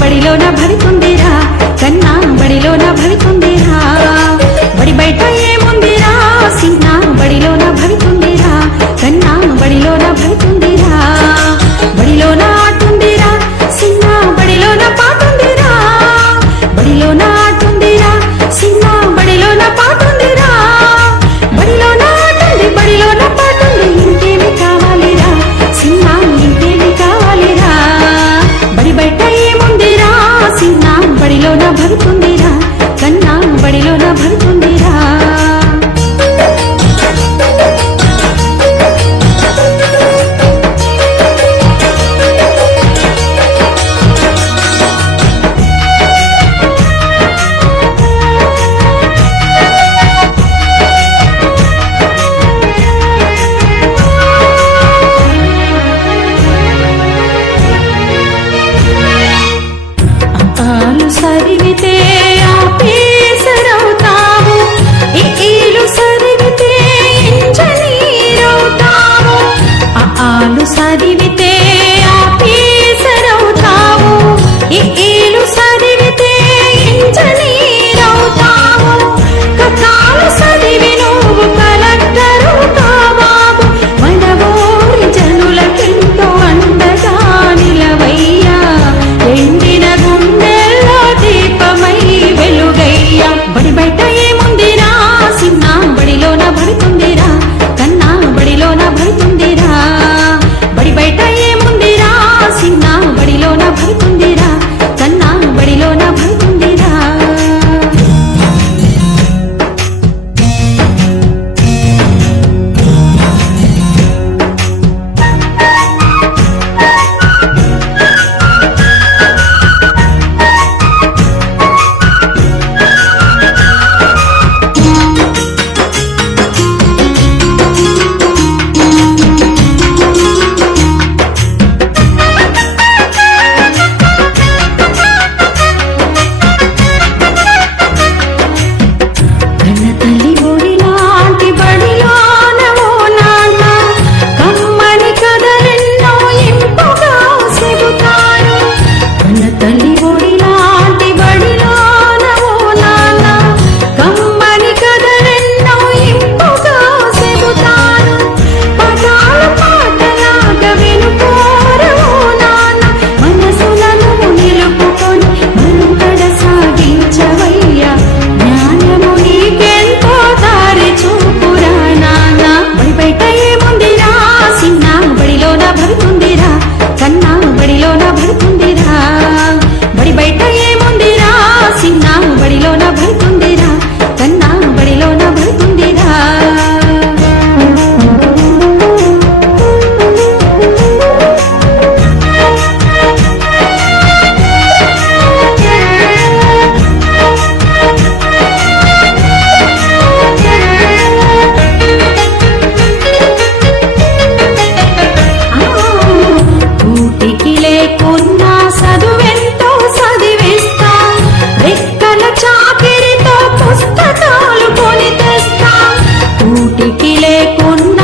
బడిలోన భవితుందిరా కన్నా బడిలోన భవితుందిరా బడి బయట ఏముందిరా సిన్నా బడిలోన భవితుందిరా కన్నా బడిలోన భవితుందిరా బడిలోన ఆటుందిరా సిన్నా బడిలోన పాటుందిరా బడిలోన ఆటుందిరా సిన్నా బడిలోన పాటుందిరా బడిలోన ఆటుంది బడిలోన పాటుంది ఇంకేమి కావాలిరా సిన్నా ఇంకేమి కావాలిరా బడి బయట ఏముందిరా సిన్నా బడిలోన భవితుందిరా కన్నా బడిలోన భవితుందిరా సరివితే ఆపేసరవుతావు ఈలు సరివితే ఇంజనీరవుతావు ఆలు సరివితే ఆపేసరవుతావు ఈలు సరివితే ఇంజనీరవుతావు కథాలు సరివి నువ్వు కలెక్టరు కావావు మన ఊరి జనులకెంతో అండగా నిలవయ్యా ఎండిన గుండెల్లో దీపమై వెలుగయ్యా బడి బయట ఏముందిరా సిన్నా బడిలోన భవితుందిరా కన్నా బడిలోన భవితుందిరా బడి బయట ఏముందిరా సిన్నా బడిలోన భవితుందిరా కన్నా బడిలోన భవితుందిరా బడి బయట ఏముందిరా సిన్నా బడిలోన భవితుందిరా కన్నా బడిలోన భవితుందిరా కూటికి లేకున్నా చదువెంతో చదివిస్తా రెక్కల చాకిరితో పుస్తకాలు కొని తెస్తా కూటికి లేకున్నా